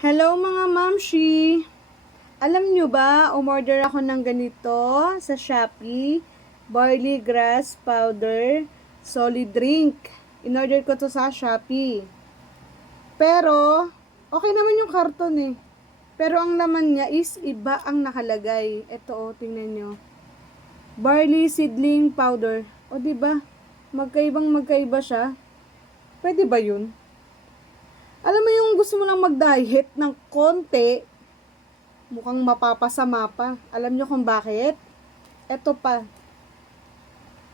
Hello mga mamshi! Alam nyo ba, umorder ako ng ganito sa Shopee. Barley grass powder, solid drink. In-order ko to sa Shopee. Pero, okay naman yung karton eh. Pero ang laman niya is iba ang nakalagay. Ito oh, tingnan nyo. Barley seedling powder. O di ba? Magkaibang magkaiba siya. Pwede ba yun? Gusto mo lang mag-diet ng konti, mukhang mapapasama pa. Alam nyo kung bakit? Eto pa.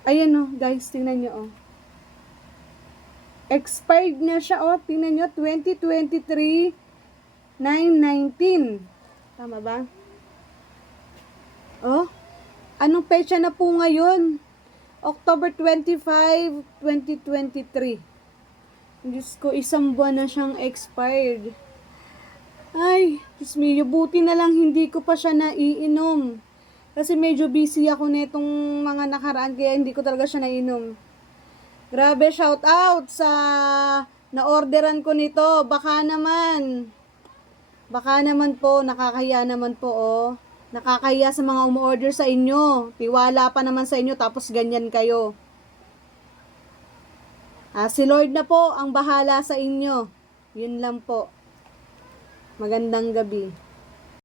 Ayan oh, guys, tingnan nyo oh. Expired na siya oh, tingnan nyo, 2023 919. Tama ba? Oh, anong petsa na po ngayon? October 25, 2023. Diyos ko, isang buwan na siyang expired. Ay, Diyos mio, buti na lang hindi ko pa siya naiinom. Kasi medyo busy ako netong mga nakaraan, kaya hindi ko talaga siya nainom. Grabe, shout out sa na-orderan ko nito. Baka naman. Baka naman po, nakakaya naman po, oh. Nakakaya sa mga umorder sa inyo. Tiwala pa naman sa inyo, tapos ganyan kayo. Ah, si Lord na po ang bahala sa inyo. Yun lang po. Magandang gabi.